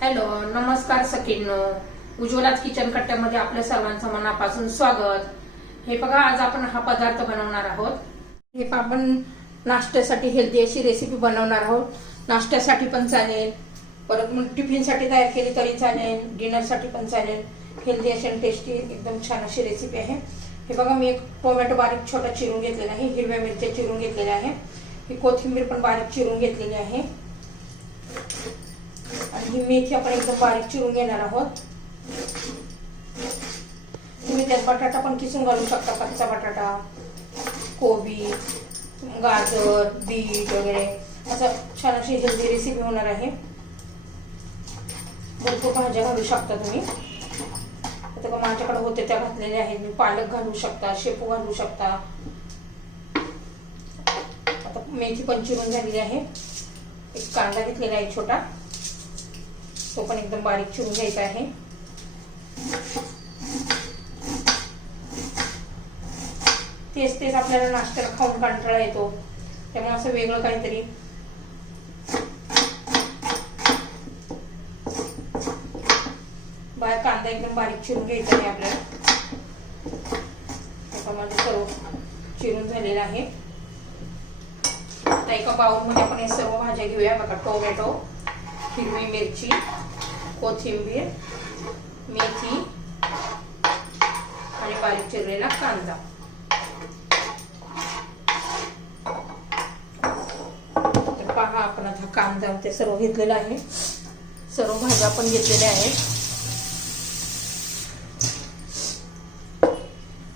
Hello नमस्कार सखींनो. उज्ज्वलाच kitchen कट्ट्यामध्ये आपल्या सर्वांचं मनापासून स्वागत. हे बघा आज आपण हा पदार्थ बनवणार आहोत. हे आपण नाश्त्यासाठी हेल्दी अशी रेसिपी बनवणार आहोत. नाश्त्यासाठी पण चालेल. परत मग टिफिनसाठी तयार केली तरी चालेल. डिनरसाठी पण चालेल. हेल्दी अशी आणि टेस्टी एकदम छान अशी रेसिपी आहे. हे बघा मी एक टोमॅटो बारीक छोटा चिरून घेतलेला आहे. हिरव्या मिरच्या चिरून घेतलेल्या आहे. ही कोथिंबीर पण बारीक चिरून घेतलेली आहे. ही मेथी आपण एकदम बारीक चिरून घेणार आहोत. तुम्ही त्यात बटाटा पण किसून घालू शकता कच्चा बटाटा कोबी गाजर बीट वगैरे. असं छान अशी हेल्दी रेसिपी होणार आहे. भरपूर भाज्या घालू शकता तुम्ही. आता का माझ्याकडे होते त्या घातलेल्या आहेत. मी पालक घालू शकता शेपू घालू शकता. आता मेथी पण चिरून झालेली आहे. एक कांदा घेतलेला आहे छोटा. तो पण एकदम बारीक चिरून घ्यायचा आहे. तेच तेच आपल्याला नाश्त्याला खाऊन कंटाळा येतो. त्यामुळे असं वेगळं काहीतरी. बाहेर कांदा एकदम बारीक चिरून घ्यायचा आहे आपल्याला. त्याच्यामध्ये सर्व चिरून झालेला आहे. आता एका बाउलमध्ये आपण हे सर्व भाज्या घेऊया. बघा टोमॅटो हिरवी मिरची कोथिंबीर मेथी आणि बारीक चिरलेला कांदा. तर पहा आपण आता कांदा ते सर्व घेतलेलं आहे. सर्व भाज्या पण घेतलेल्या आहेत.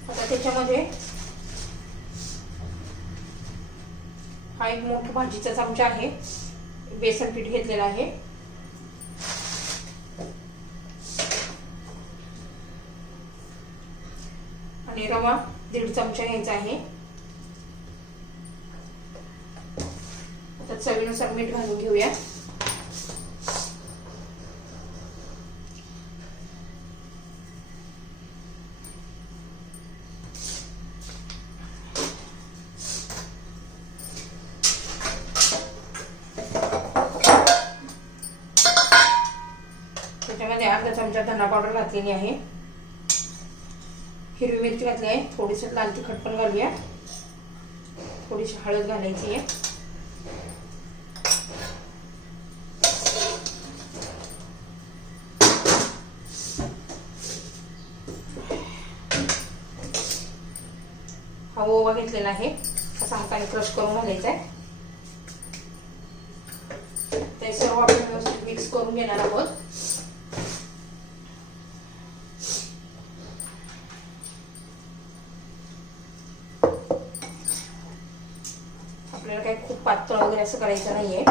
आता त्याच्यामध्ये हा एक मोठा भाजीचा चमचा आहे. बेसन पीठ घेतलेला आहे. आणि रवा दीड चमचा घ्यायचा आहे. आता चवीनुसार मीठ घालून घेऊया. त्याच्यामध्ये अर्धा चमचा धना पावडर घातलेली आहे. हिरवी मिरची घातली आहे. थोडीशी लाल तिखट पण घालूया. थोडीशी हळद घालायची आहे. हा ओवा घेतलेला आहे. असा हाताने क्रश करून घालायचा आहे. ते सर्व आपण व्यवस्थित मिक्स करून घेणार आहोत. आपल्याला काही खूप पातळ वगैरे असं करायचं नाहीये.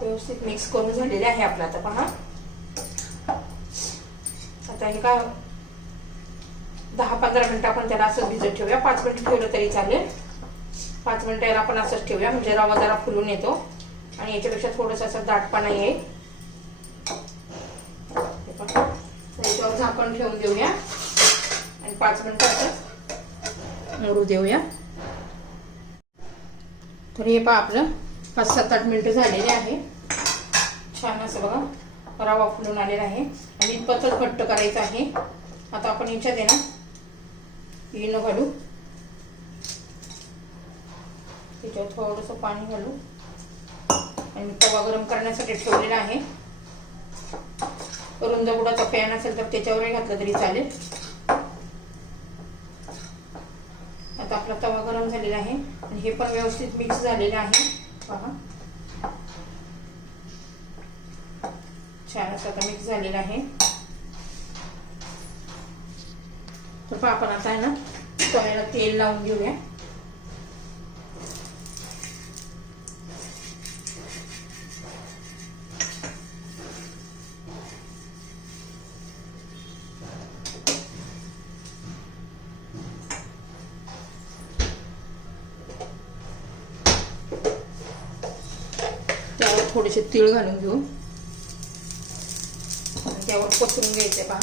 व्यवस्थित मिक्स करून झालेले आहे आपलं आता पहा. आता हे का दहा पंधरा मिनिटं आपण त्याला असं भिजत ठेवूया. पाच मिनिट ठेवलं तरी चालेल. पाच मिनिटं याला आपण असंच ठेवूया. म्हणजे रवा जरा फुलून येतो. आणि याच्यापेक्षा थोडंसं असं दाटपणा येईल. झाकण ठेवून देऊया. आणि पाच मिनिटं मोरू देऊया. तर हे पहा आपलं पाच सात आठ मिनिटं झालेले आहे. छान असं बघा रवा फुलून आलेला आहे. आणि इतपतच घट्ट करायचं आहे. आता आपण याच्यात आहे ना इनो घालू. त्याच्यावर थोडंसं पाणी घालू. आणि तवा गरम करण्यासाठी ठेवलेला आहे. रुंद बुडाचा पॅन असेल तर त्याच्यावरही घातलं तरी चालेल. आता आपला तवा गरम झालेला आहे आणि हे पण व्यवस्थित मिक्स झालेलं आहे. पहा. छान असं आता मिक्स झालेलं आहे. तर पहा आपण आता आहे ना तव्याला तेल लावून घेऊया. थोडेसे तीळ घालून घेऊ. आणि त्यावर पसरून घ्यायचे पान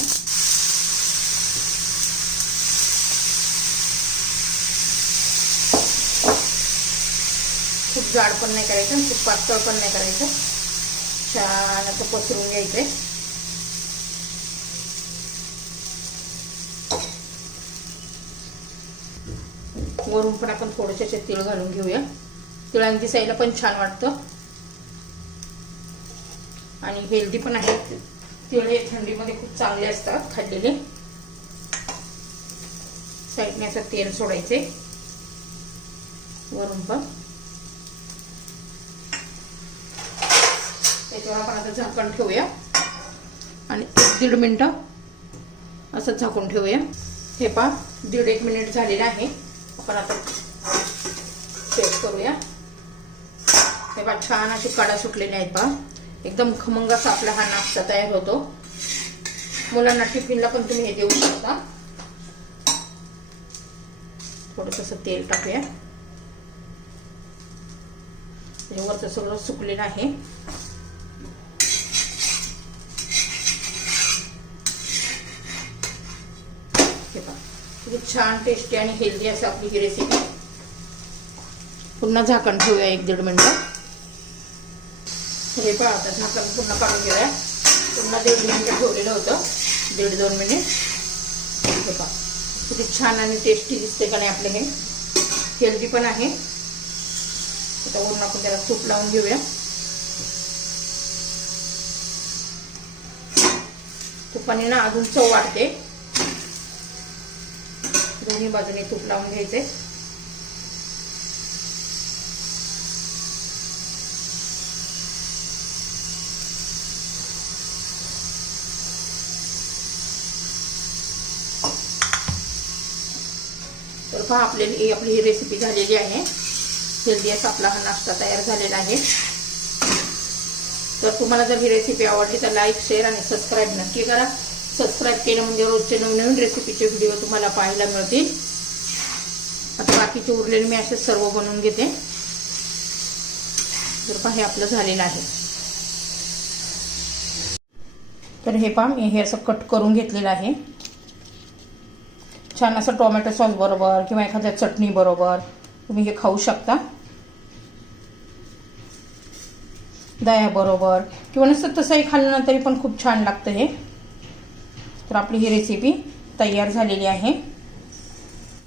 खूप जाड पण नाही करायचं खूप पातळ पण नाही करायचं. छान असं पसरून घ्यायचंय. वरून पण आपण थोडेसे तीळ घालून घेऊया. तिळांची साईला पण छान वाटतं. आणि हेल्दी पण आहेत. तिळ हे थंडीमध्ये खूप चांगले असतात खाल्लेले. साईडने असं तेल सोडायचे. वरून पण. त्याच्यावर आपण आता झाकण ठेवूया. आणि एक दीड मिनटं असं झाकून ठेवूया. हे पहा दीड एक मिनिट झालेलं आहे. आपण आता चेक करूया. हे पहा छान अशी कडा सुटलेली आहेत पहा. एकदम खमंग असा आपला हा नाश्ता तयार होतो. मुलांना टिफिनला पण तुम्ही हे देऊ शकता. थोडस तेल टाकूया. म्हणजे वरचं सगळं सुकलेलं आहे. छान टेस्टी आणि हेल्दी असं आपली ही रेसिपी पुन्हा झाकण ठेवूया एक दीड मिनटं. हे पण आता झाकण पुन्हा काढून घेऊया. पुन्हा दीड मिनिट ठेवलेलं होतं. दीड दोन मिनिट. हे पहा किती छान आणि टेस्टी दिसते का नाही आपले हे. हेल्दी पण आहे. आता वरून आपण त्याला तूप लावून घेऊया. तुपाने ना अजून चव वाढते. दोन्ही बाजूने तूप लावून घ्यायचे पहा आपली आपली ही रेसिपी झालेली आहे. हेल्दी असा आपला हा नाश्ता तयार झालेला आहे. तर तुम्हाला जर ही रेसिपी आवडली तर लाईक शेअर आणि सबस्क्राईब नक्की करा. सबस्क्राईब केलं म्हणजे रोजचे नवीन नवीन रेसिपीचे व्हिडिओ तुम्हाला पाहायला मिळतील. आता बाकीचे उरलेले मी असे सर्व बनवून घेते. तर पहा हे आपलं झालेलं आहे. तर हे पहा मी हे असं कट करून घेतलेलं आहे. छान असं टोमॅटो सॉस बरोबर किंवा एखाद्या चटणी बरोबर तुम्ही हे खाऊ शकता. दह्याबरोबर किंवा नसतं तसंही खाल्लं ना तरी पण खूप छान लागतं हे. तर आपली ही रेसिपी तयार झालेली आहे.